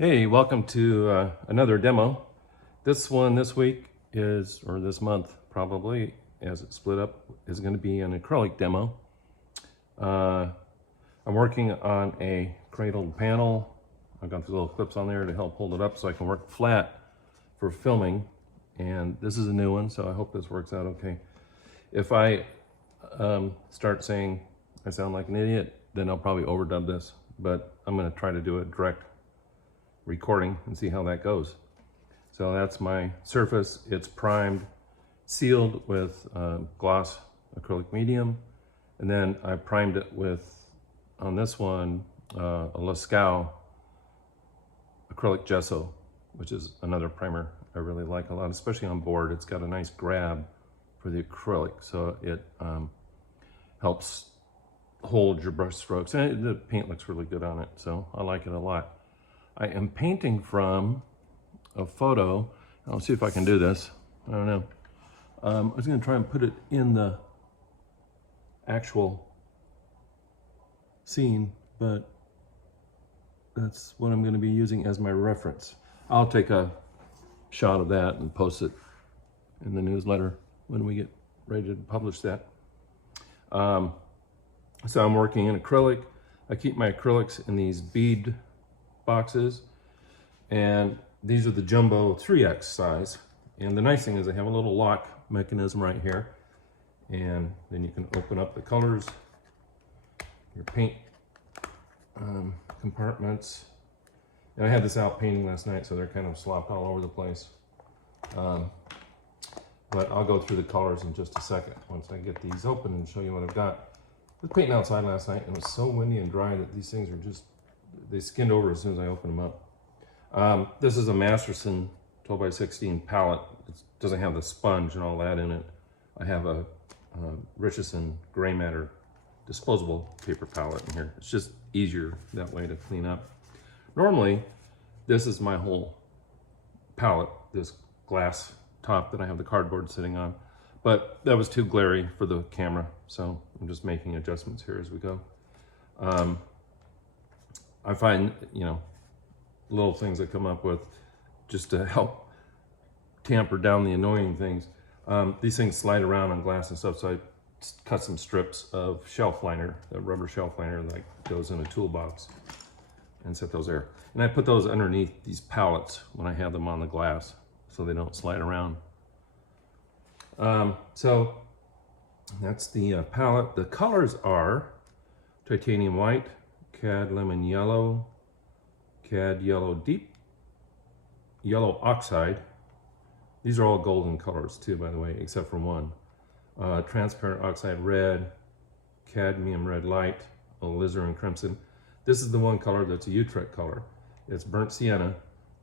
Hey, welcome to another demo. This one this week is, or this month probably, as it's split up, is going to be an acrylic demo. I'm working on a cradled panel. I've got these little clips on there to help hold it up so I can work flat for filming. And this is a new one, so I hope this works out okay. If I start saying I sound like an idiot, then I'll probably overdub this, but I'm going to try to do a direct recording and see how that goes. So that's my surface. It's primed, sealed with gloss acrylic medium, and then I primed it with, on this one, a Lascaux acrylic gesso, which is another primer I really like a lot, especially on board. It's got a nice grab for the acrylic, so it helps hold your brush strokes, and the paint looks really good on it, so I like it a lot. I am painting from a photo. I'll see if I can do this. I don't know. I was going to try and put it in the actual scene, but that's what I'm going to be using as my reference. I'll take a shot of that and post it in the newsletter when we get ready to publish that. So I'm working in acrylic. I keep my acrylics in these bead boxes, and these are the jumbo 3X size. And the nice thing is they have a little lock mechanism right here, and then you can open up the colors, your paint compartments. And I had this out painting last night, so they're kind of slopped all over the place. But I'll go through the colors in just a second once I get these open and show you what I've got. I was painting outside last night, and it was so windy and dry that these things are just, they skinned over as soon as I opened them up. This is a Masterson 12 by 16 palette. It doesn't have the sponge and all that in it. I have a Richardson gray matter disposable paper palette in here. It's just easier that way to clean up. Normally, this is my whole palette, this glass top that I have the cardboard sitting on, but that was too glary for the camera, so I'm just making adjustments here as we go. I find, little things that come up with just to help tamper down the annoying things. These things slide around on glass and stuff, so I cut some strips of shelf liner, that rubber shelf liner that goes in a toolbox, and set those there. And I put those underneath these pallets when I have them on the glass so they don't slide around. So that's the palette. The colors are titanium white, cad lemon yellow, cad yellow deep, yellow oxide. These are all golden colors too, by the way, except for one. Transparent oxide red, cadmium red light, alizarin crimson. This is the one color that's a Utrecht color. It's burnt sienna,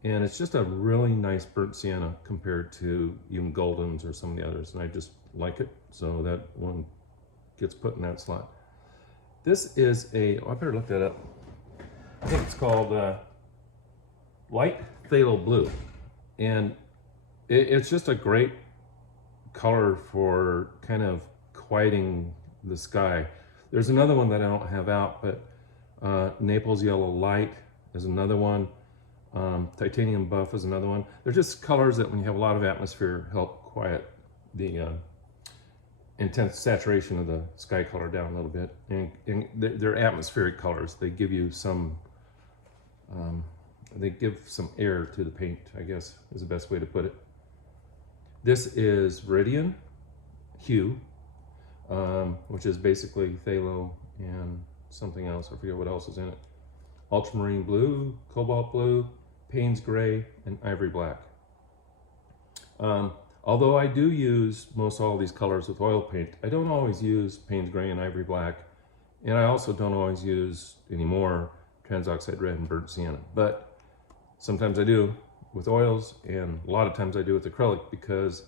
and it's just a really nice burnt sienna compared to even goldens or some of the others, and I just like it, so that one gets put in that slot. This is a, I better look that up. I think it's called light phthalo blue, and it's just a great color for kind of quieting the sky. There's another one that I don't have out, but Naples yellow light is another one. Titanium buff is another one. They're just colors that when you have a lot of atmosphere help quiet the intense saturation of the sky color down a little bit. And they're atmospheric colors. They give you some, they give some air to the paint, I guess is the best way to put it. This is Viridian hue, which is basically phthalo and something else. I forget what else is in it. Ultramarine blue, cobalt blue, Payne's gray, and ivory black. Although I do use most all these colors with oil paint, I don't always use Payne's gray and ivory black, and I also don't always use anymore transoxide red and burnt sienna. But sometimes I do with oils, and a lot of times I do with acrylic, because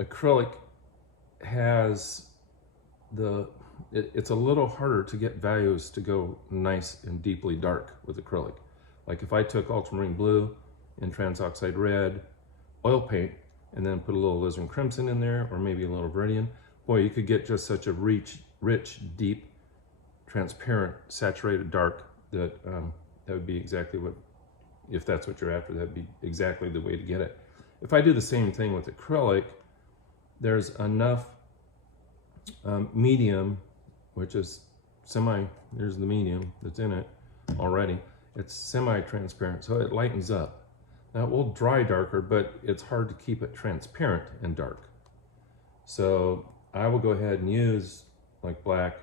acrylic has it's a little harder to get values to go nice and deeply dark with acrylic. Like if I took ultramarine blue and transoxide red oil paint and then put a little alizarin crimson in there, or maybe a little Viridian, boy, you could get just such a rich, deep, transparent, saturated dark that that would be exactly what if that's what you're after, that'd be exactly the way to get it. If I do the same thing with acrylic, there's enough medium, which is there's the medium that's in it already. It's semi-transparent, so it lightens up. Now it will dry darker, but it's hard to keep it transparent and dark. So I will go ahead and use like black,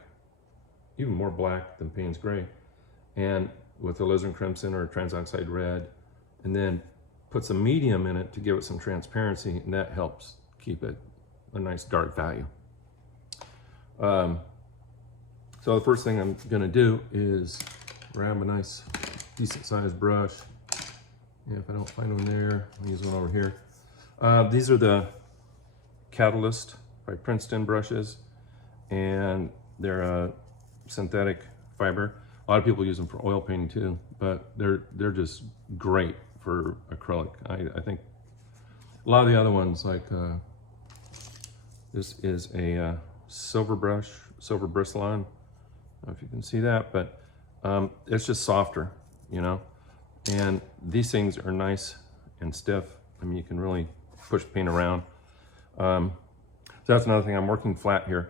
even more black than Payne's Gray, and with alizarin crimson or transoxide red, and then put some medium in it to give it some transparency, and that helps keep it a nice dark value. So the first thing I'm gonna do is grab a nice decent sized brush. Yeah, if I don't find one there, I'll use one over here. These are the Catalyst by Princeton brushes, and they're a synthetic fiber. A lot of people use them for oil painting too, but they're just great for acrylic. I think a lot of the other ones, like this is a silver brush, silver bristle on. I don't know if you can see that, but it's just softer, you know. And these things are nice and stiff. I mean, you can really push paint around. So that's another thing. I'm working flat here.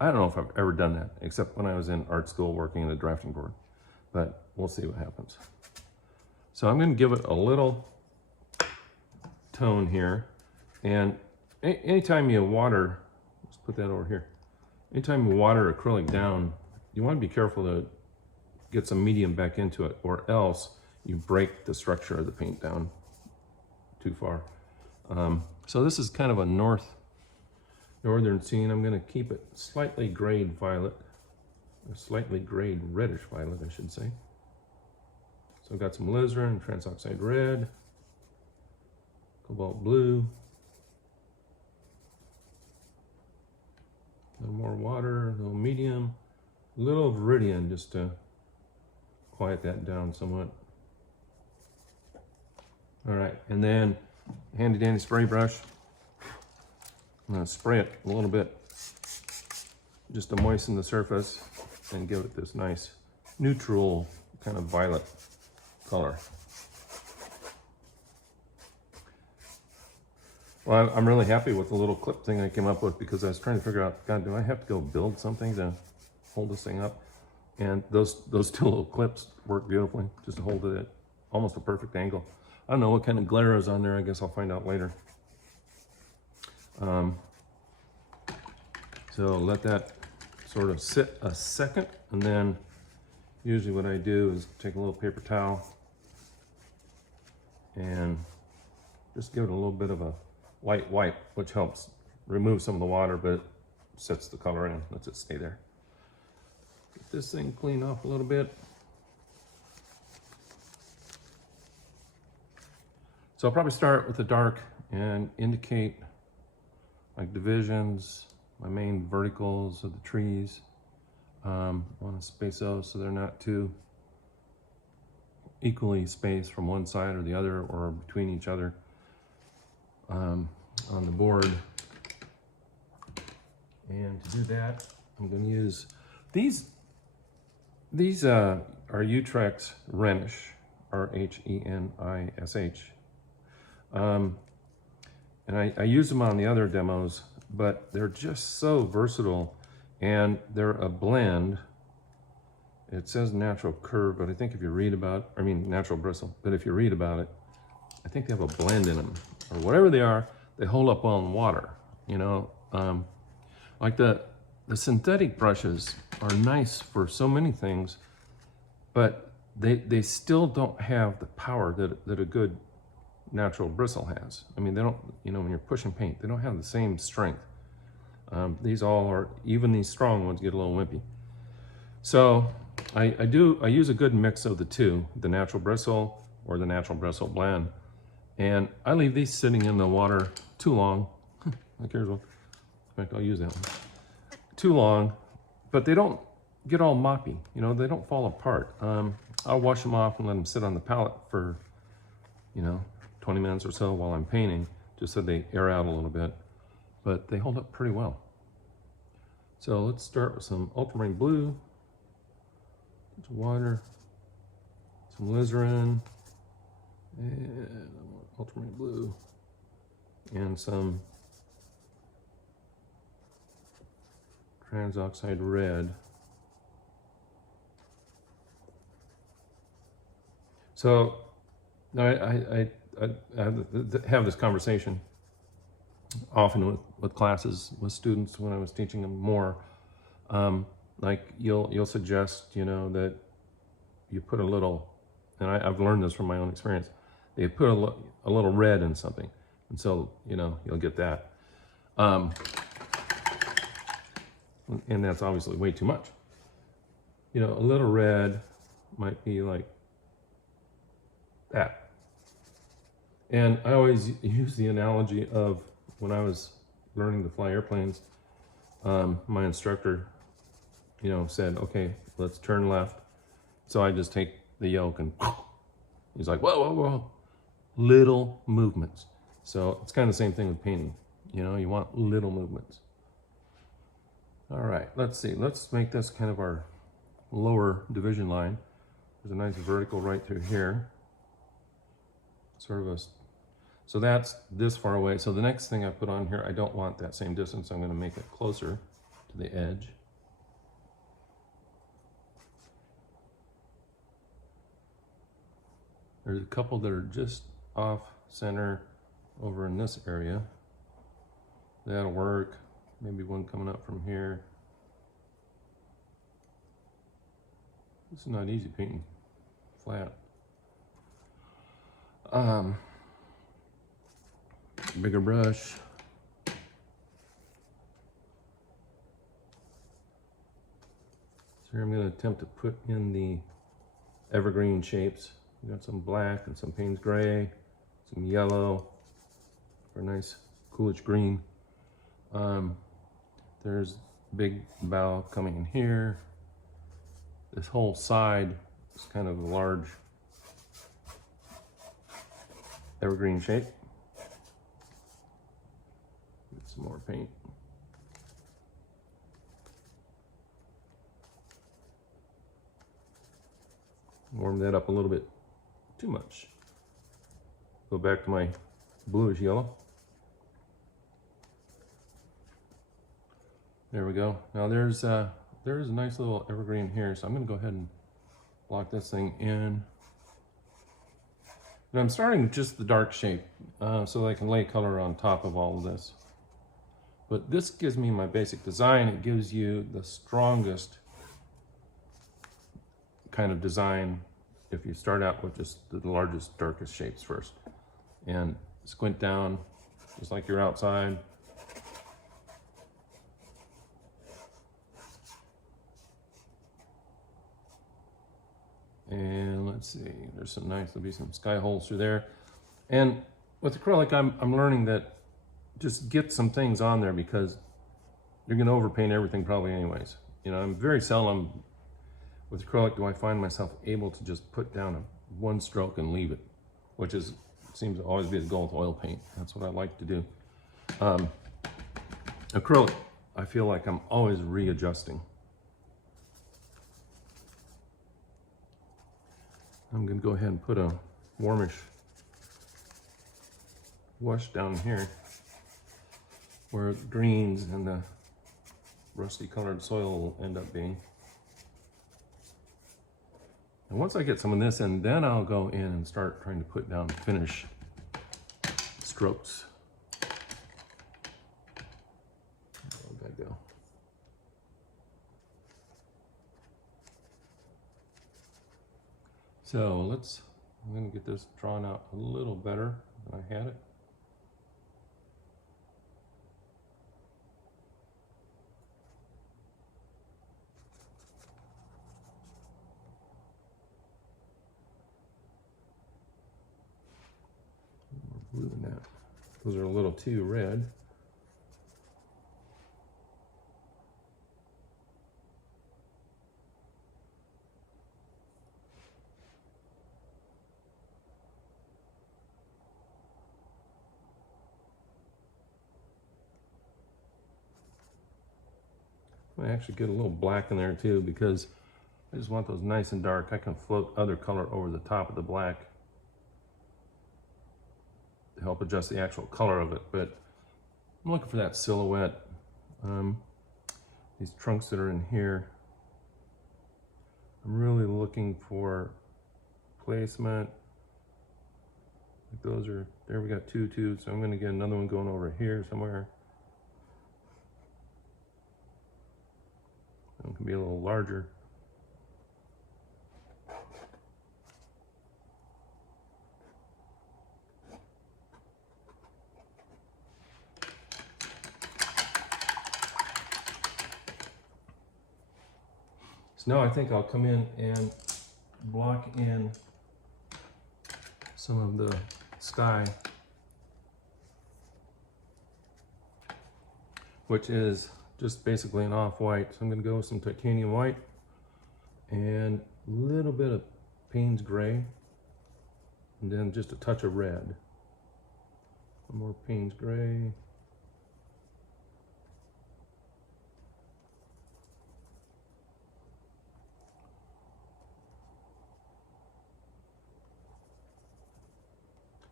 I don't know if I've ever done that, except when I was in art school working in the drafting board, but we'll see what happens. So I'm going to give it a little tone here. And anytime you water, let's put that over here. Anytime you water acrylic down, you want to be careful to get some medium back into it, or else you break the structure of the paint down too far. So this is kind of a northern scene. I'm going to keep it slightly grayed violet, or slightly grayed reddish violet, I should say. So I've got some alizarin, transoxide red, cobalt blue, a little more water, a little medium, a little viridian just to quiet that down somewhat. All right, and then handy dandy spray brush. I'm going to spray it a little bit just to moisten the surface and give it this nice neutral kind of violet color. Well, I'm really happy with the little clip thing I came up with, because I was trying to figure out, God, do I have to go build something to hold this thing up? And those two little clips work beautifully, just to hold it at almost a perfect angle. I don't know what kind of glare is on there. I guess I'll find out later. So let that sort of sit a second, and then usually what I do is take a little paper towel and just give it a little bit of a light wipe, which helps remove some of the water, but it sets the color in, lets it stay there. Get this thing cleaned off a little bit. So I'll probably start with the dark and indicate like divisions, my main verticals of the trees. I want to space those so they're not too equally spaced from one side or the other, or between each other on the board. And to do that, I'm going to use these are Utrecht Rhenish, R-H-E-N-I-S-H. And I use them on the other demos, but they're just so versatile, and they're a blend. It says natural curve, but I think if you read about, I mean natural bristle, but if you read about it, I think they have a blend in them, or whatever they are. They hold up well in water, you know. Like the synthetic brushes are nice for so many things, but they still don't have the power that a good natural bristle has. I mean, they don't, you know, when you're pushing paint, they don't have the same strength. These all are, even these strong ones get a little wimpy. So I use a good mix of the two, the natural bristle or the natural bristle blend. And I leave these sitting in the water too long. Like here's one. In fact, I'll use that one. Too long, but they don't get all moppy, you know, they don't fall apart. I'll wash them off and let them sit on the palette for, you know, 20 minutes or so while I'm painting, just so they air out a little bit, but they hold up pretty well. So let's start with some ultramarine blue, some water, some alizarin, And ultramarine blue. And some transoxide red. So I have this conversation often with classes, with students when I was teaching them more. Like you'll suggest, you know, that you put a little, and I've learned this from my own experience, they put a little red in something. And so, you know, you'll get that. And that's obviously way too much. You know, a little red might be like that. And I always use the analogy of when I was learning to fly airplanes, my instructor, you know, said, okay, let's turn left. So I just take the yoke and he's like, whoa, whoa, whoa, little movements. So it's kind of the same thing with painting. You know, you want little movements. All right, let's see. Let's make this kind of our lower division line. There's a nice vertical right through here. Sort of a, so that's this far away. So the next thing I put on here, I don't want that same distance. I'm going to make it closer to the edge. There's a couple that are just off center over in this area. That'll work. Maybe one coming up from here. This is not easy painting flat. Bigger brush. So here I'm going to attempt to put in the evergreen shapes. We got some black and some Payne's gray, some yellow, for a nice Coolidge green. There's big bough coming in here. This whole side is kind of a large evergreen shape. Get some more paint. Warm that up a little bit too much. Go back to my bluish yellow. There we go. Now there's a nice little evergreen here, so I'm going to go ahead and block this thing in. And I'm starting with just the dark shape so that I can lay color on top of all of this. But this gives me my basic design. It gives you the strongest kind of design if you start out with just the largest, darkest shapes first. And squint down, just like you're outside. And let's see, there's some nice, there'll be some sky holes through there. And with acrylic, I'm learning that just get some things on there because you're gonna overpaint everything probably anyways. You know, I'm very seldom with acrylic do I find myself able to just put down one stroke and leave it, which is seems to always be the goal with oil paint. That's what I like to do. Acrylic, I feel like I'm always readjusting. I'm going to go ahead and put a warmish wash down here where the greens and the rusty colored soil will end up being. And once I get some of this in, then I'll go in and start trying to put down finish strokes. Where'd that go? So I'm going to get this drawn out a little better than I had it. More blue than that. Those are a little too red. I actually get a little black in there too because I just want those nice and dark. I can float other color over the top of the black. to help adjust the actual color of it, but I'm looking for that silhouette. These trunks that are in here, I'm really looking for placement. Like those are, there we got 2 tubes, so I'm gonna get another one going over here somewhere. It can be a little larger. So now I think I'll come in and block in some of the sky, which is just basically an off-white. So I'm going to go with some titanium white and a little bit of Payne's gray, and then just a touch of red. Some more Payne's gray.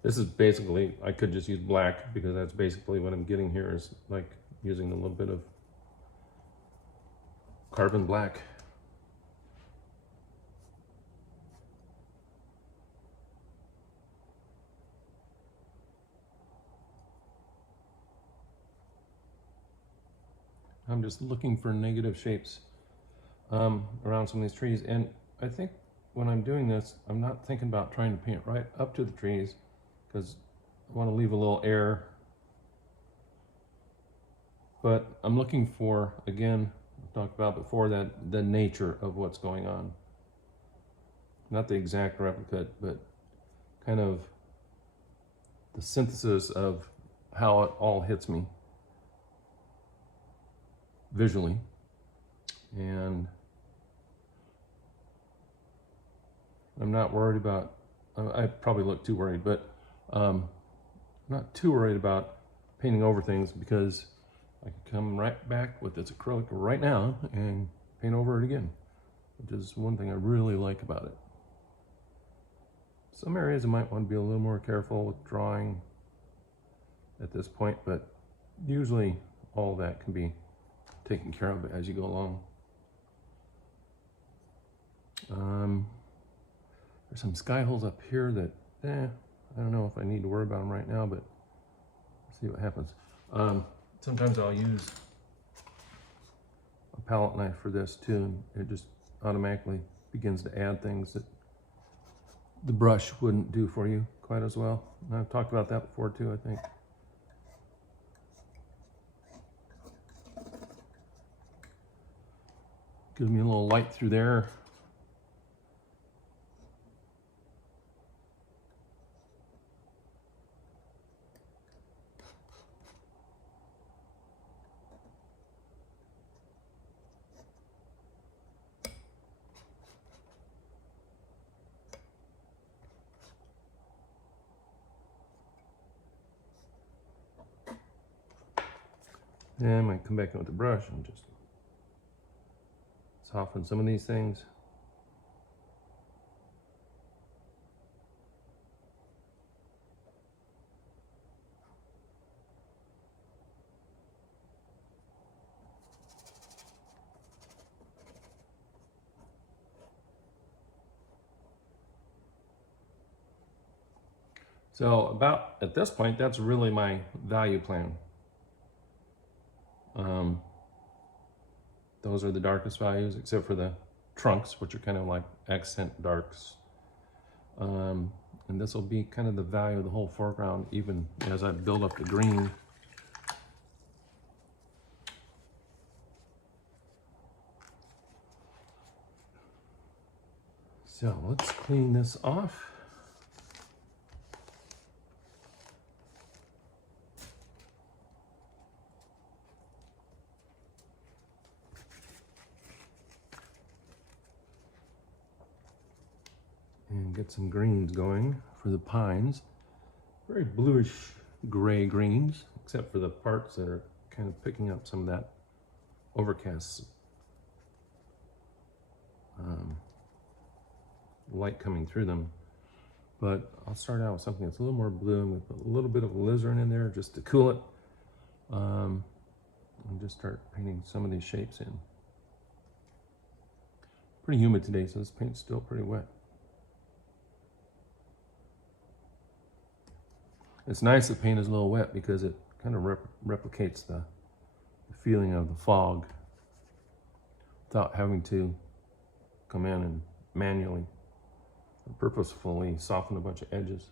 This is basically, I could just use black because that's basically what I'm getting here, is like using a little bit of carbon black. I'm just looking for negative shapes around some of these trees, and I think when I'm doing this, I'm not thinking about trying to paint right up to the trees, because I want to leave a little air. But I'm looking for, again, I've talked about before, that the nature of what's going on. Not the exact replica, but kind of the synthesis of how it all hits me visually. And I'm not worried about, I probably look too worried, but I'm not too worried about painting over things, because I can come right back with this acrylic right now and paint over it again, which is one thing I really like about it. Some areas I might want to be a little more careful with drawing at this point, but usually all that can be taken care of as you go along. There's some sky holes up here that, I don't know if I need to worry about them right now, but let's see what happens. Sometimes I'll use a palette knife for this too, and it just automatically begins to add things that the brush wouldn't do for you quite as well. And I've talked about that before too, I think. Gives me a little light through there. And I might come back in with the brush and just soften some of these things. So about at this point, that's really my value plan. Those are the darkest values, except for the trunks, which are kind of like accent darks. And this will be kind of the value of the whole foreground, even as I build up the green. So let's clean this off. And get some greens going for the pines. Very bluish gray greens, except for the parts that are kind of picking up some of that overcast light coming through them. But I'll start out with something that's a little more blue. I'm going to put a little bit of alizarin in there just to cool it. And just start painting some of these shapes in. Pretty humid today, so this paint's still pretty wet. It's nice that paint is a little wet because it kind of replicates the feeling of the fog without having to come in and manually or purposefully soften a bunch of edges.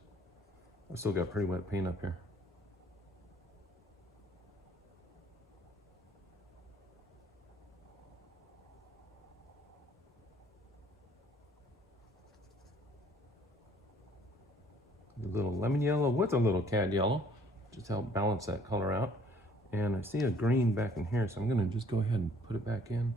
I've still got pretty wet paint up here. A little lemon yellow with a little cad yellow, just to help balance that color out. And I see a green back in here, so I'm going to just go ahead and put it back in.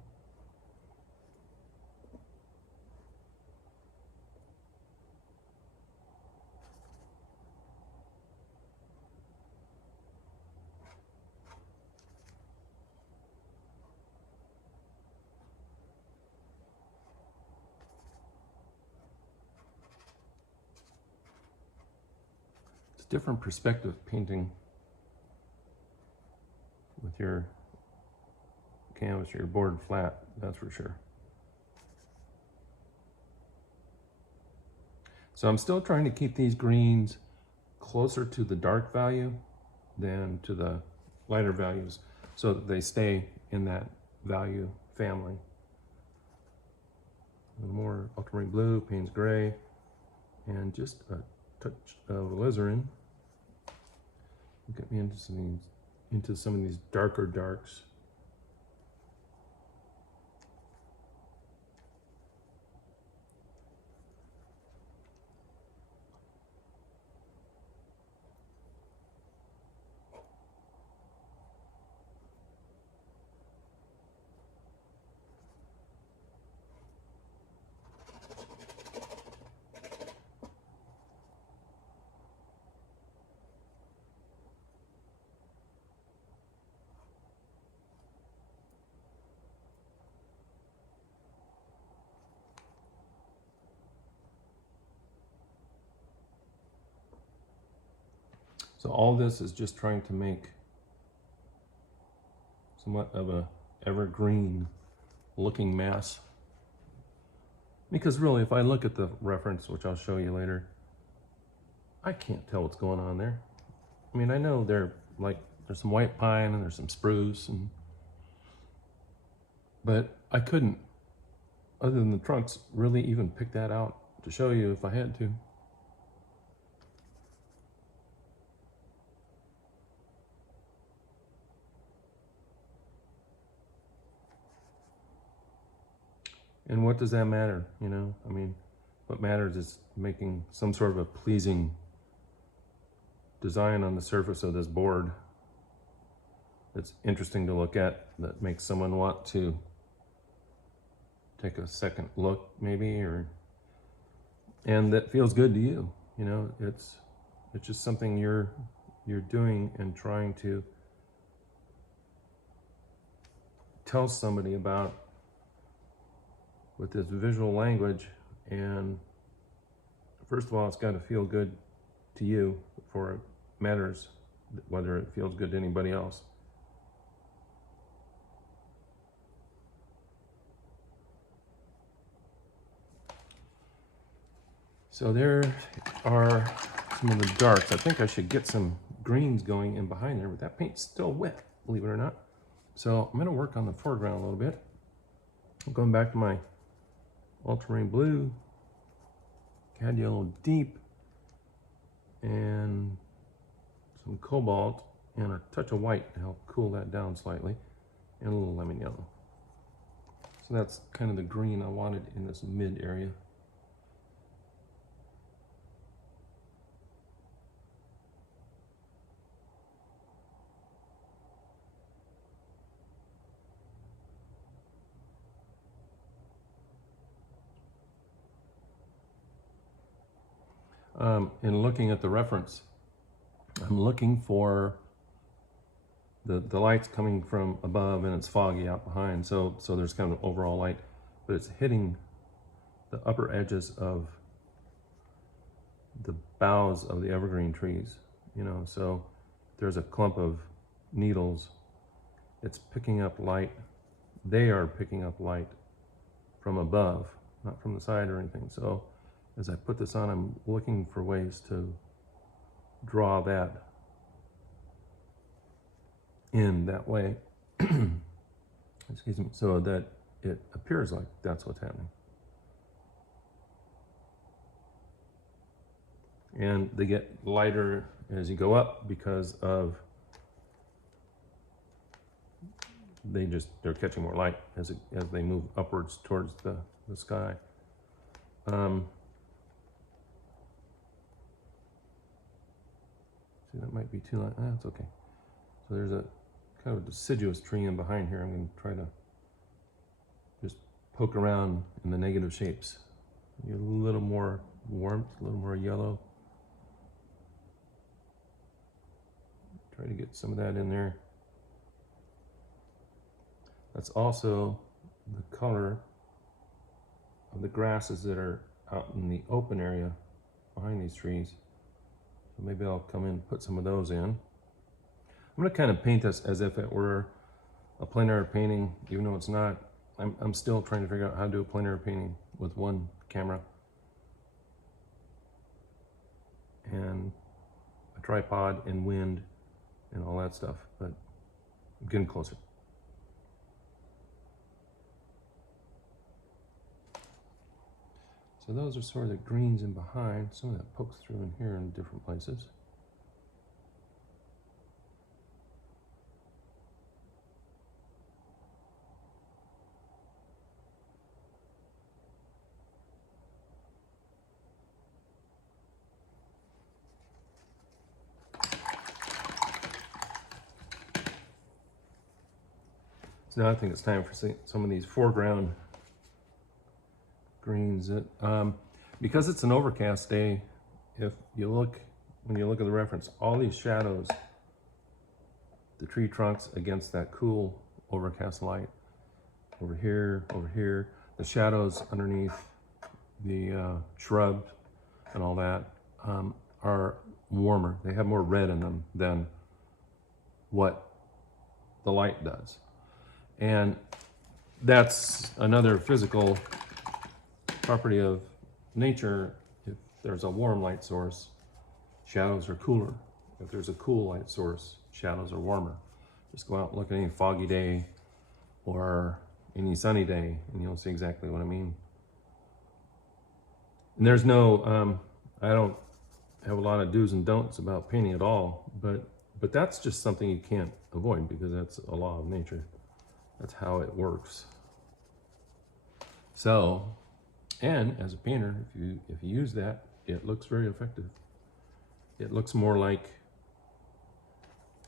Different perspective painting with your canvas or your board flat, that's for sure. So I'm still trying to keep these greens closer to the dark value than to the lighter values so that they stay in that value family. A little more ultramarine blue, Payne's gray, and just a touch of alizarin. Get me into some of these darker darks. So all this is just trying to make somewhat of a evergreen looking mass. Because really, if I look at the reference, which I'll show you later, I can't tell what's going on there. I mean, I know there's some white pine and there's some spruce, but I couldn't, other than the trunks, really even pick that out to show you if I had to. And what does that matter, you know? I mean, what matters is making some sort of a pleasing design on the surface of this board that's interesting to look at, that makes someone want to take a second look maybe, and that feels good to you. You know, it's just something you're doing and trying to tell somebody about with this visual language. And first of all, it's got to feel good to you before it matters whether it feels good to anybody else. So there are some of the darks. I think I should get some greens going in behind there, but that paint's still wet, believe it or not. So I'm gonna work on the foreground a little bit. I'm going back to my ultramarine blue, cad yellow deep, and some cobalt, and a touch of white to help cool that down slightly, and a little lemon yellow. So that's kind of the green I wanted in this mid area. In looking at the reference, I'm looking for the light's coming from above and it's foggy out behind, so there's kind of an overall light, but it's hitting the upper edges of the boughs of the evergreen trees, you know, so there's a clump of needles. It's picking up light. They are picking up light from above, not from the side or anything. So as I put this on, I'm looking for ways to draw that in that way, excuse me, so that it appears like that's what's happening. And they get lighter as you go up because of they're catching more light as they move upwards towards the sky. See, that might be too light. That's okay. So there's a kind of deciduous tree in behind here. I'm going to try to just poke around in the negative shapes. A little more warmth, a little more yellow. Try to get some of that in there. That's also the color of the grasses that are out in the open area behind these trees. So maybe I'll come in and put some of those in. I'm going to kind of paint this as if it were a plein air painting, even though it's not. I'm still trying to figure out how to do a plein air painting with one camera and a tripod and wind and all that stuff, but I'm getting closer. So those are sort of the greens in behind. Some of that pokes through in here in different places. So now I think it's time for some of these foreground greens that, because it's an overcast day, if you look, when you look at the reference, all these shadows, the tree trunks against that cool overcast light, over here, the shadows underneath the shrubs and all that are warmer. They have more red in them than what the light does. And that's another physical property of nature. If there's a warm light source, shadows are cooler. If there's a cool light source, shadows are warmer. Just go out and look at any foggy day or any sunny day and you'll see exactly what I mean. And there's no, I don't have a lot of do's and don'ts about painting at all, but that's just something you can't avoid because that's a law of nature. That's how it works. So, and as a painter, if you use that, it looks very effective. It looks more like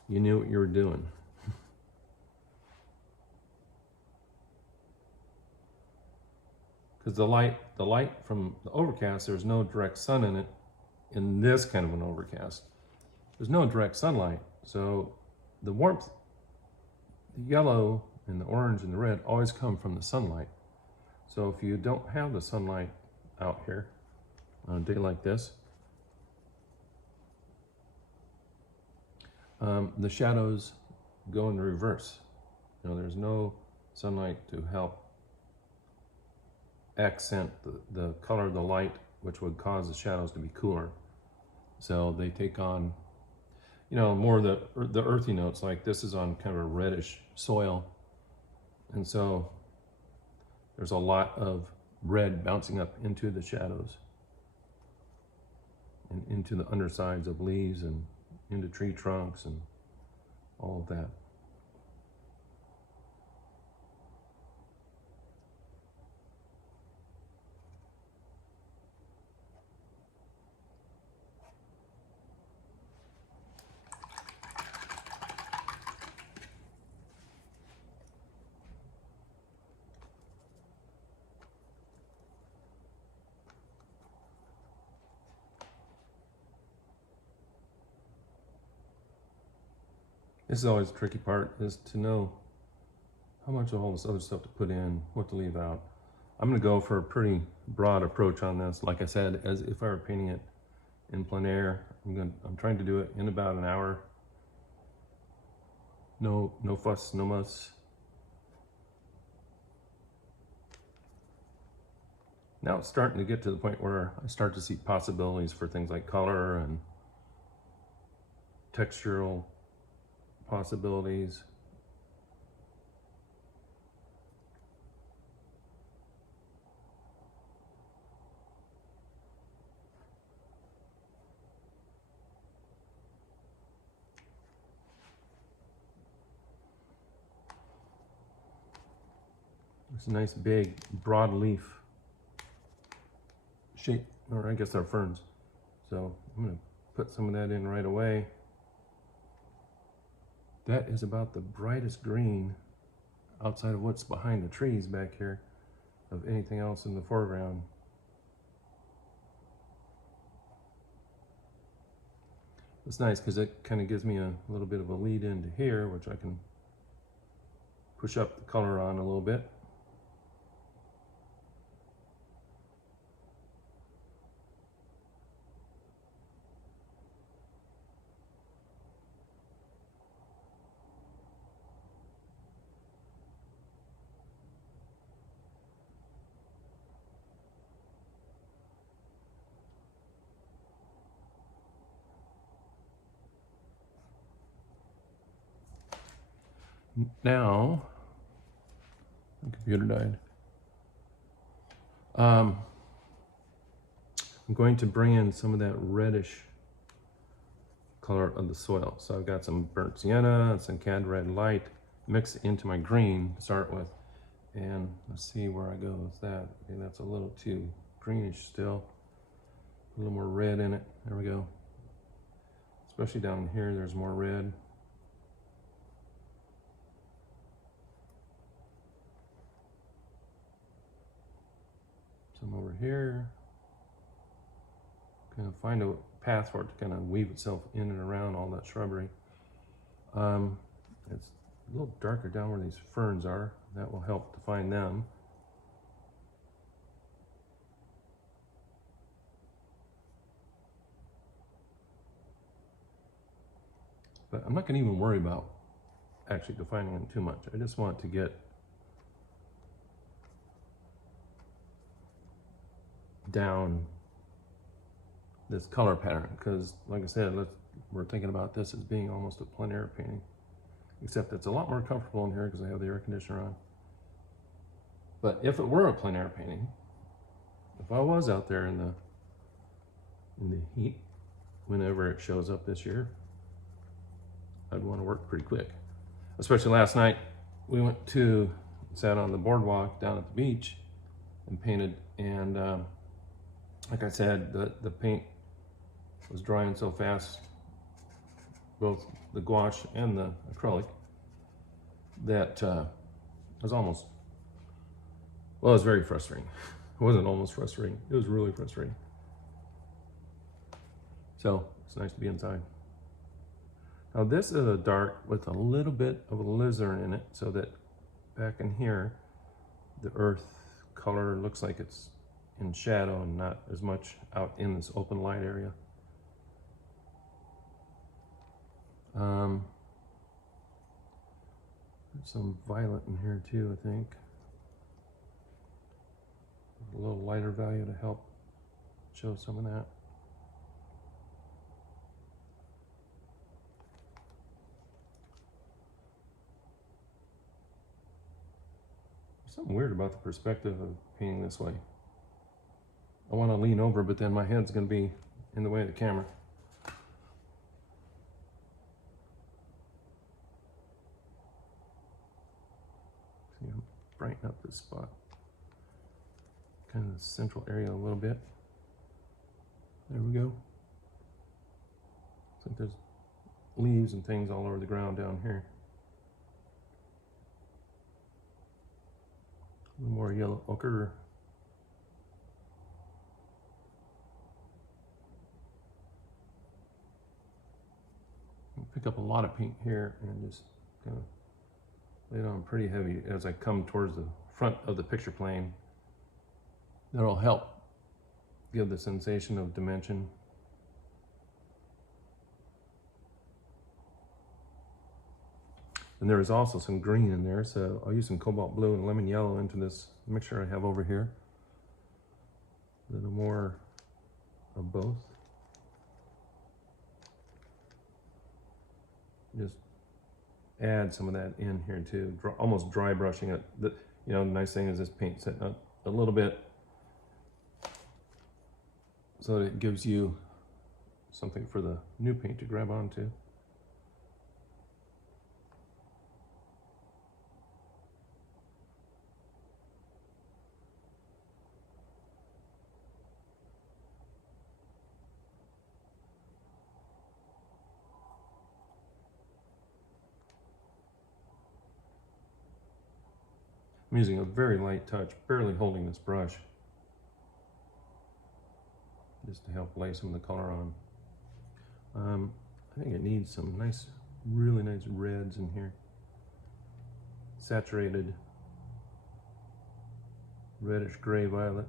you knew what you were doing. Because the light from the overcast, there's no direct sun in it. In this kind of an overcast, there's no direct sunlight. So the warmth, the yellow and the orange and the red always come from the sunlight. So if you don't have the sunlight out here on a day like this, the shadows go in reverse. You know, there's no sunlight to help accent the color of the light, which would cause the shadows to be cooler. So they take on, you know, more of the earthy notes. Like this is on kind of a reddish soil. And so there's a lot of red bouncing up into the shadows and into the undersides of leaves and into tree trunks and all of that. This is always the tricky part, is to know how much of all this other stuff to put in, what to leave out. I'm going to go for a pretty broad approach on this, like I said, as if I were painting it in plein air. I'm trying to do it in about an hour. No fuss, no muss. Now it's starting to get to the point where I start to see possibilities for things like color and textural possibilities. It's a nice big broadleaf shape, or I guess they're ferns. So I'm gonna put some of that in right away. That is about the brightest green outside of what's behind the trees back here of anything else in the foreground. It's nice because it kind of gives me a little bit of a lead into here, which I can push up the color on a little bit. Now, the computer died. I'm going to bring in some of that reddish color of the soil. So I've got some burnt sienna and some cad red light mixed into my green to start with. And let's see where I go with that. Okay, that's a little too greenish still. A little more red in it. There we go. Especially down here, there's more red. Some over here. Kind of find a path for it to kind of weave itself in and around all that shrubbery. It's a little darker down where these ferns are. That will help define them. But I'm not going to even worry about actually defining them too much. I just want to get down this color pattern, because like I said, we're thinking about this as being almost a plein air painting, except it's a lot more comfortable in here because I have the air conditioner on. But if it were a plein air painting, if I was out there in the heat, whenever it shows up this year, I'd want to work pretty quick. Especially last night, we sat on the boardwalk down at the beach and painted, and like I said, the paint was drying so fast, both the gouache and the acrylic, that it was almost, well, it was very frustrating. It wasn't almost frustrating, it was really frustrating. So it's nice to be inside. Now this is a dark with a little bit of alizarin in it, so that back in here, the earth color looks like it's in shadow and not as much out in this open light area. There's some violet in here too, I think. A little lighter value to help show some of that. There's something weird about the perspective of painting this way. I want to lean over, but then my head's going to be in the way of the camera. See, I'm brighten up this spot. Kind of the central area a little bit. There we go. Looks like there's leaves and things all over the ground down here. A little more yellow ochre. Pick up a lot of paint here and just kind of lay it on pretty heavy as I come towards the front of the picture plane. That'll help give the sensation of dimension. And there is also some green in there, so I'll use some cobalt blue and lemon yellow into this mixture I have over here. A little more of both. Just add some of that in here too, almost dry brushing it. The nice thing is this paint setting up a little bit so that it gives you something for the new paint to grab onto. I'm using a very light touch, barely holding this brush, just to help lay some of the color on. I think it needs some nice, really nice reds in here. Saturated reddish gray violet.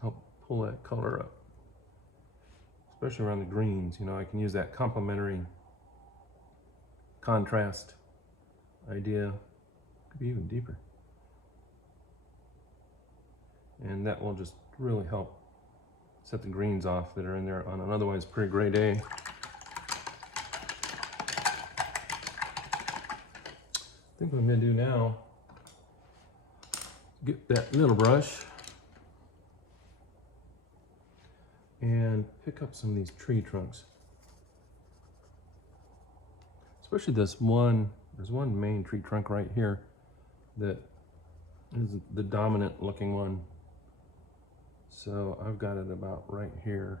Help pull that color up, especially around the greens. I can use that complementary contrast idea. Could be even deeper. And that will just really help set the greens off that are in there on an otherwise pretty gray day. I think what I'm going to do now, get that middle brush and pick up some of these tree trunks. Especially this one. There's one main tree trunk right here that is the dominant looking one. So I've got it about right here.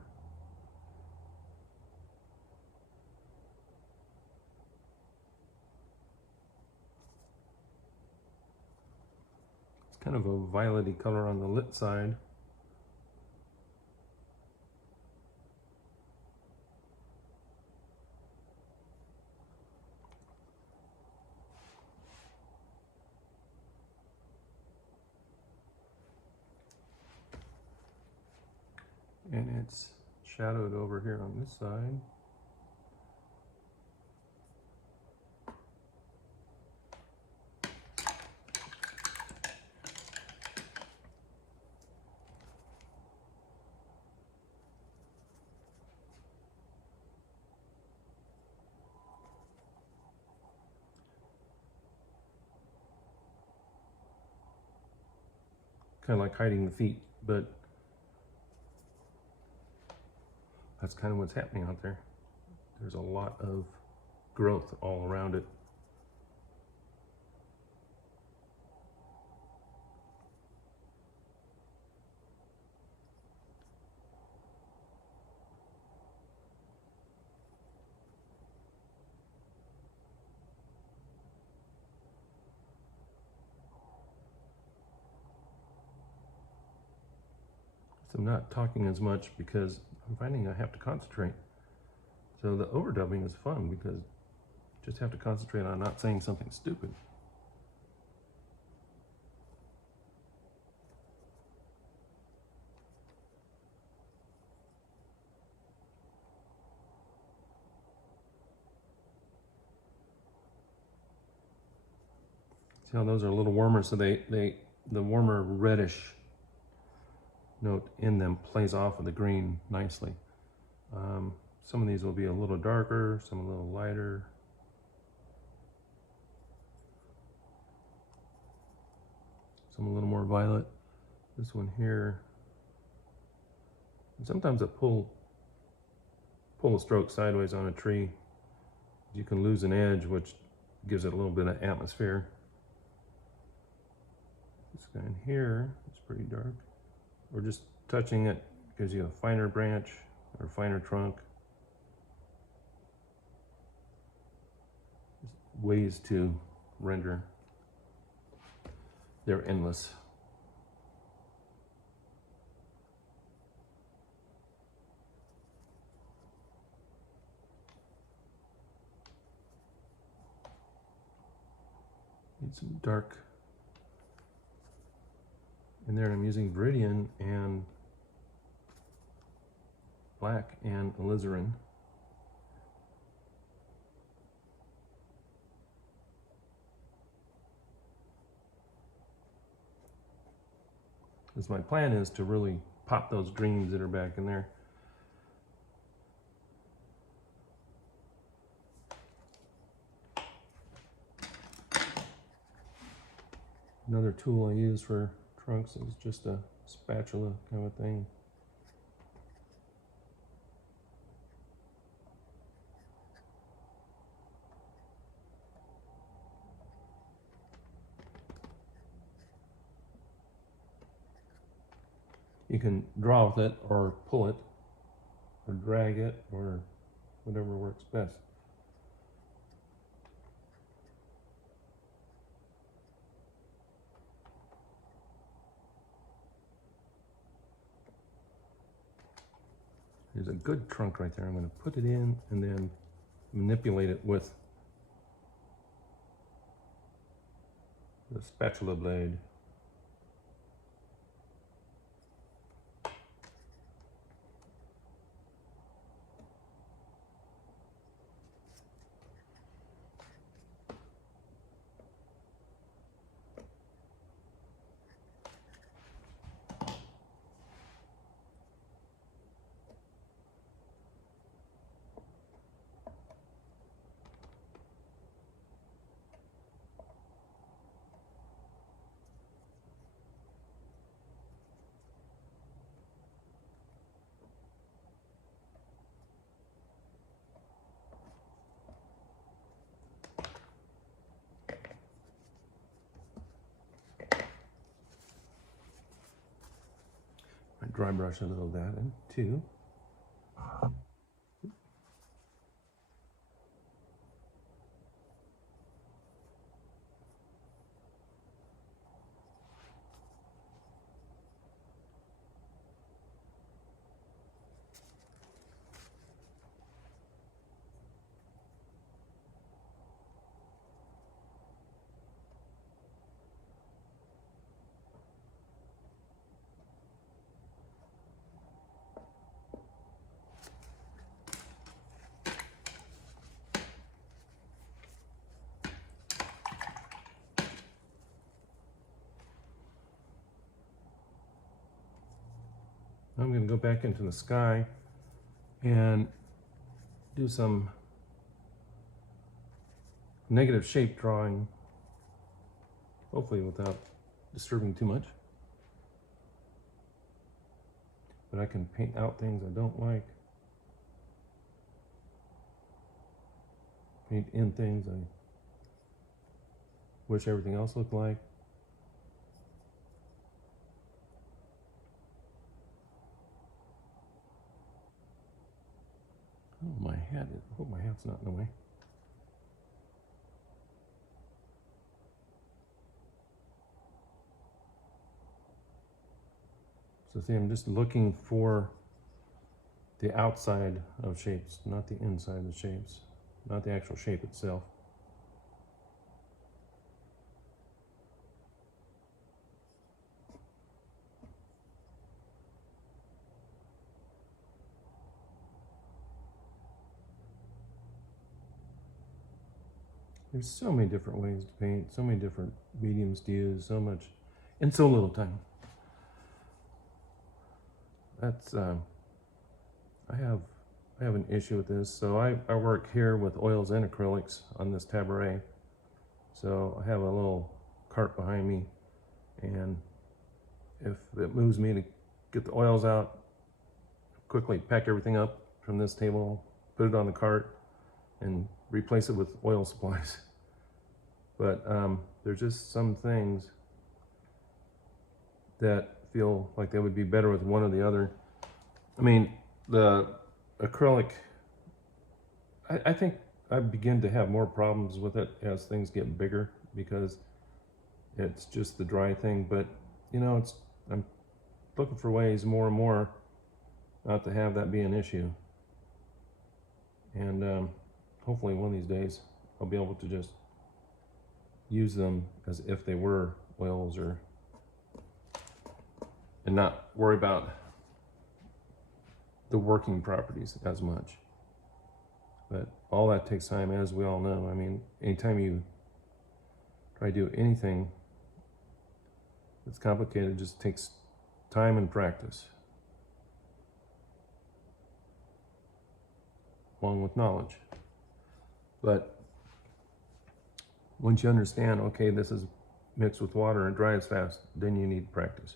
It's kind of a violety color on the lit side. And it's shadowed over here on this side. Kind of like hiding the feet, but that's kind of what's happening out there. There's a lot of growth all around it. So I'm not talking as much because I'm finding I have to concentrate. So the overdubbing is fun because you just have to concentrate on not saying something stupid. See how those are a little warmer, so the warmer reddish note in them plays off of the green nicely. Some of these will be a little darker, some a little lighter. Some a little more violet. This one here. And sometimes I pull a stroke sideways on a tree. You can lose an edge, which gives it a little bit of atmosphere. This guy in here is pretty dark. Or just touching it gives you a finer branch or finer trunk. Just ways to render. They're endless. Need some dark in there. I'm using Viridian and black and alizarin. Because my plan is to really pop those greens that are back in there. Another tool I use for trunks is just a spatula kind of thing. You can draw with it or pull it or drag it or whatever works best. There's a good trunk right there. I'm going to put it in and then manipulate it with the spatula blade. Dry brush a little of that in too. I'm going to go back into the sky and do some negative shape drawing, hopefully without disturbing too much. But I can paint out things I don't like, paint in things I wish everything else looked like. Oh, my hat is, I hope my hat's not in the way. So see, I'm just looking for the outside of shapes, not the inside of the shapes, not the actual shape itself. There's so many different ways to paint, so many different mediums to use, so much, in so little time. That's, I have an issue with this. So I work here with oils and acrylics on this tabaret. So I have a little cart behind me, and if it moves me to get the oils out, quickly pack everything up from this table, put it on the cart, and replace it with oil supplies. But there's just some things that feel like they would be better with one or the other. I mean, the acrylic, I think I begin to have more problems with it as things get bigger because it's just the dry thing. But you know, I'm looking for ways more and more not to have that be an issue. And hopefully one of these days I'll be able to just use them as if they were oils, or and not worry about the working properties as much. But all that takes time, as we all know. I mean, anytime you try to do anything that's complicated, it just takes time and practice, along with knowledge. But once you understand, okay, this is mixed with water and dries fast, then you need practice.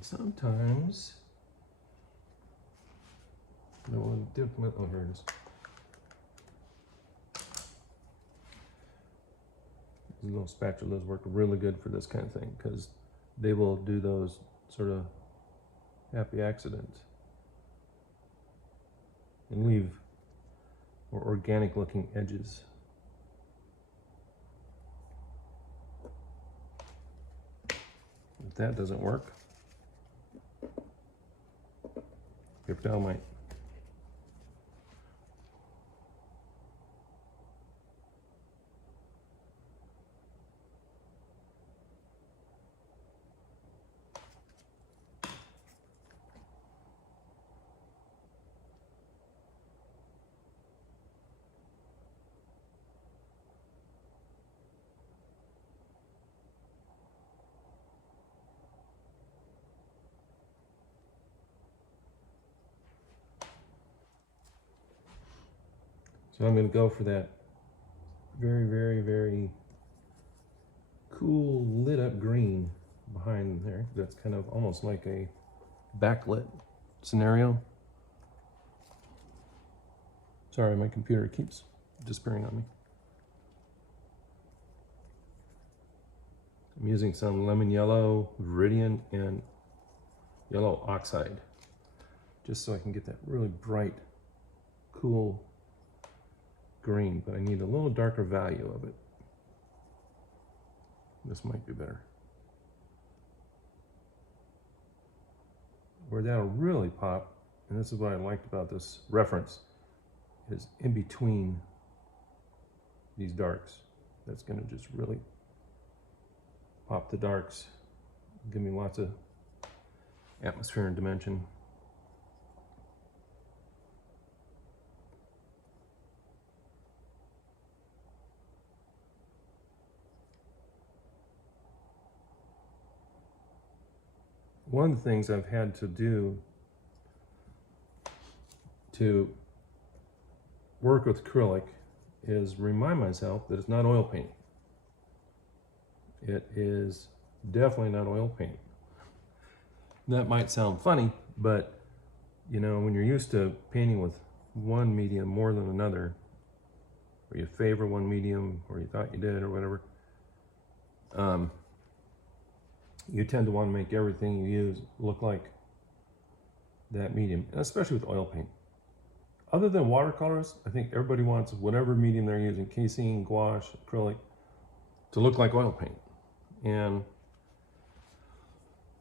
Sometimes, no, different. Oh, here it is. These little spatulas work really good for this kind of thing because they will do those sort of happy accidents and leave more organic looking edges. If that doesn't work, paper towel might. So I'm going to go for that very, very, very cool lit up green behind there. That's kind of almost like a backlit scenario. Sorry, my computer keeps disappearing on me. I'm using some lemon yellow, viridian, and yellow oxide, just so I can get that really bright, cool green, but I need a little darker value of it. This might be better. Where that'll really pop, and this is what I liked about this reference, is in between these darks. That's going to just really pop the darks, give me lots of atmosphere and dimension. One of the things I've had to do to work with acrylic is remind myself that it's not oil paint. It is definitely not oil paint. That might sound funny, but you know, when you're used to painting with one medium more than another, or you favor one medium, or you thought you did, or whatever, you tend to want to make everything you use look like that medium, especially with oil paint. Other than watercolors, I think everybody wants whatever medium they're using, casing, gouache, acrylic, to look like oil paint. And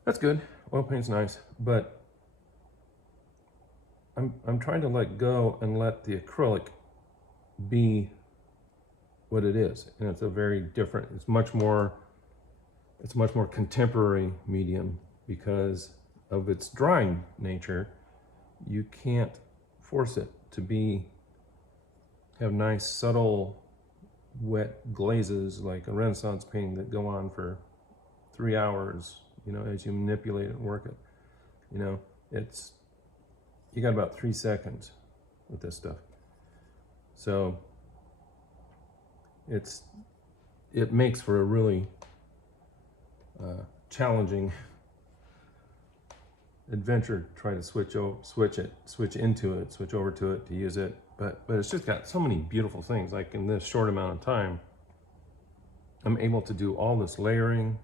that's good. Oil paint's nice, but I'm trying to let go and let the acrylic be what it is. And it's a very different, it's much more contemporary medium because of its drying nature. You can't force it to have nice, subtle, wet glazes like a Renaissance painting that go on for 3 hours, you know, as you manipulate it and work it. You know, you got about 3 seconds with this stuff. So it makes for a really challenging adventure. Try to switch over to it to use it, but it's just got so many beautiful things. Like in this short amount of time, I'm able to do all this layering.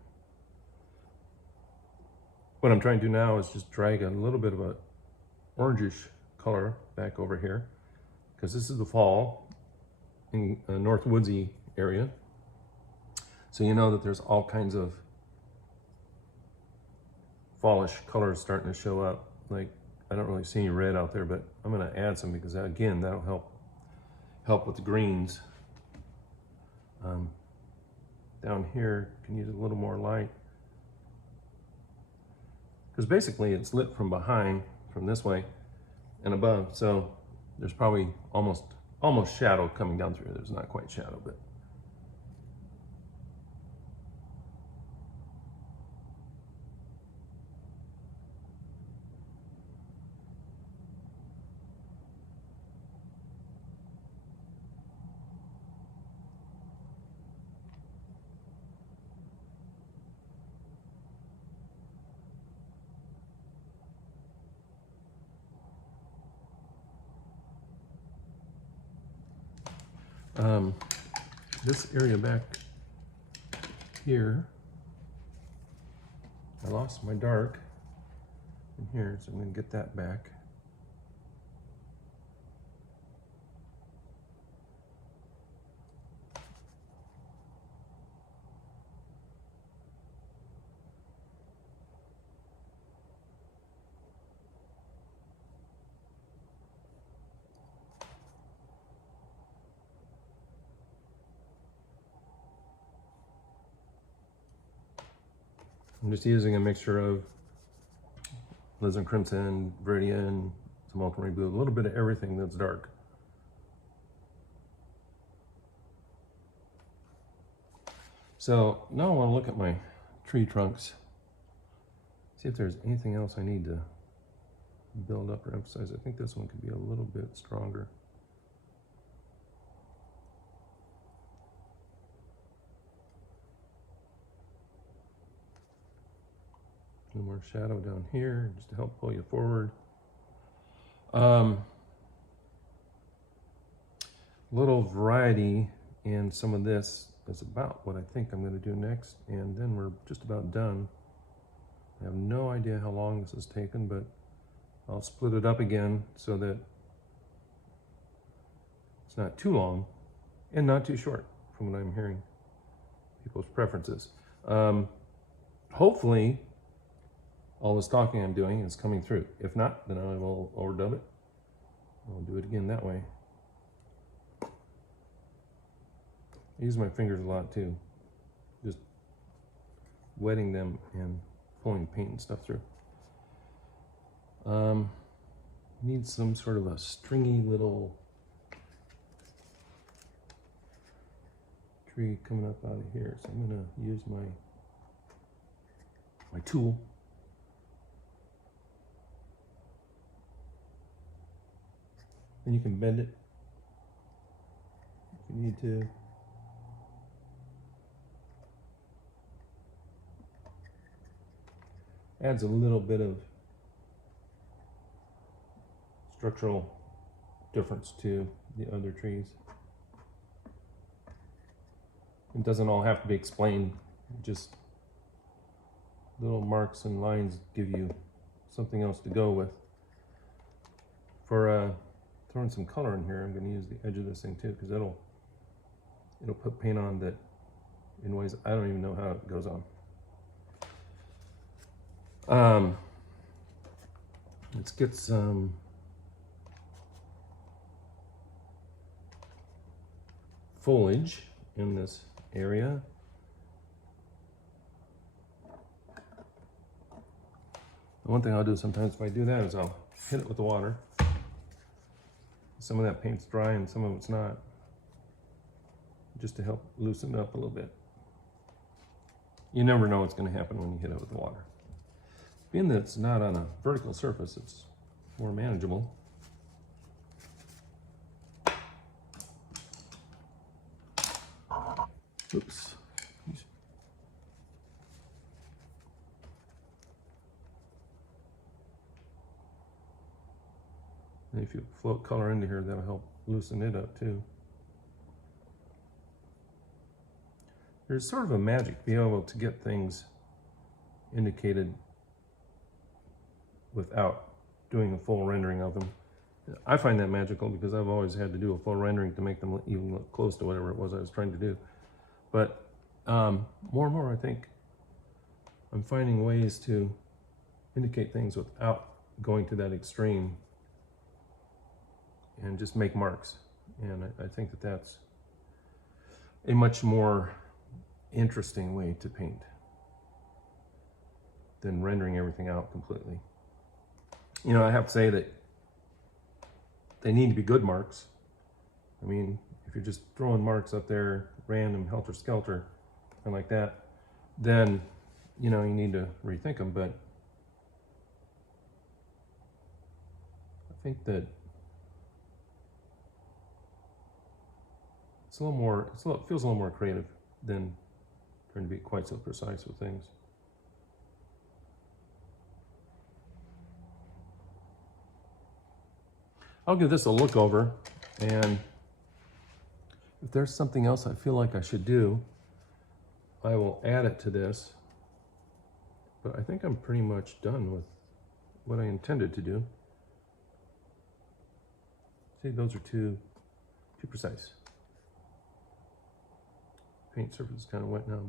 What I'm trying to do now is just drag a little bit of a orangish color back over here, because this is the fall in North Woodsy area. So you know that there's all kinds of fallish colors starting to show up. Like, I don't really see any red out there, but I'm going to add some because again, that'll help with the greens. Down here, can use a little more light, because basically it's lit from behind, from this way, and above. So there's probably almost shadow coming down through. There's not quite shadow, but this area back here, I lost my dark in here, so I'm going to get that back. I'm just using a mixture of Alizarin Crimson, Viridian, some ultramarine blue, a little bit of everything that's dark. So now I want to look at my tree trunks, see if there's anything else I need to build up or emphasize. I think this one could be a little bit stronger. A little more shadow down here just to help pull you forward. Little variety in some of this is about what I think I'm going to do next, and then we're just about done. I have no idea how long this has taken, but I'll split it up again so that it's not too long and not too short from what I'm hearing people's preferences. Hopefully all this talking I'm doing is coming through. If not, then I will overdub it. I'll do it again that way. I use my fingers a lot too, just wetting them and pulling paint and stuff through. Need some sort of a stringy little tree coming up out of here, so I'm going to use my tool. And you can bend it if you need to. Adds a little bit of structural difference to the other trees. It doesn't all have to be explained, just little marks and lines give you something else to go with. For throwing some color in here, I'm going to use the edge of this thing too, because it'll put paint on that in ways I don't even know how it goes on. Let's get some foliage in this area. The one thing I'll do sometimes if I do that is I'll hit it with the water. Some of that paint's dry and some of it's not, just to help loosen it up a little bit. You never know what's going to happen when you hit it with the water. Being that it's not on a vertical surface, it's more manageable. Oops. And if you float color into here, that'll help loosen it up too. There's sort of a magic to be able to get things indicated without doing a full rendering of them. I find that magical because I've always had to do a full rendering to make them even look close to whatever it was I was trying to do. But more and more, I think I'm finding ways to indicate things without going to that extreme and just make marks. And I think that that's a much more interesting way to paint than rendering everything out completely. You know, I have to say that they need to be good marks. I mean, if you're just throwing marks up there, random helter-skelter, and like that, then, you know, you need to rethink them. But I think that it's a little more, it feels a little more creative than trying to be quite so precise with things. I'll give this a look over, and if there's something else I feel like I should do, I will add it to this. But I think I'm pretty much done with what I intended to do. See, those are too precise. Paint surface is kind of wet now,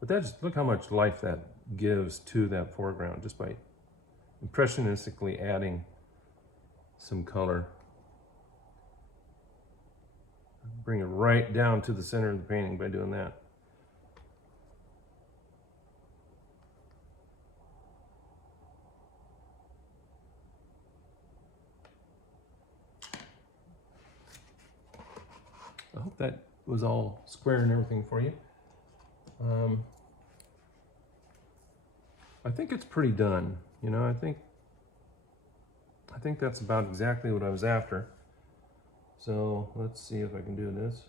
but that just, look how much life that gives to that foreground just by impressionistically adding some color. Bring it right down to the center of the painting by doing that. I hope that was all square and everything for you. I think it's pretty done. You know, I think that's about exactly what I was after. So let's see if I can do this.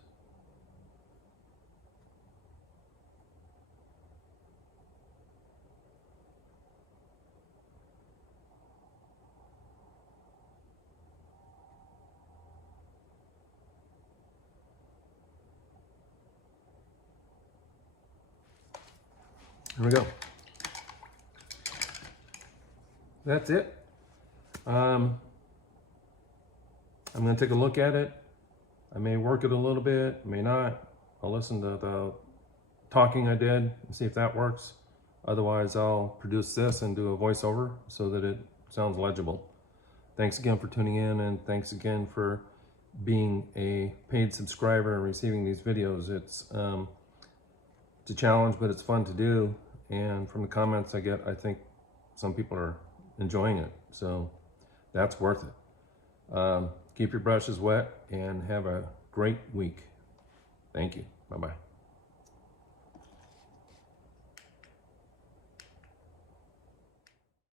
Here we go. That's it. I'm going to take a look at it. I may work it a little bit, may not. I'll listen to the talking I did and see if that works. Otherwise, I'll produce this and do a voiceover so that it sounds legible. Thanks again for tuning in, and thanks again for being a paid subscriber and receiving these videos. It's a challenge, but it's fun to do. And from the comments I get, I think some people are enjoying it. So that's worth it. Keep your brushes wet and have a great week. Thank you. Bye-bye.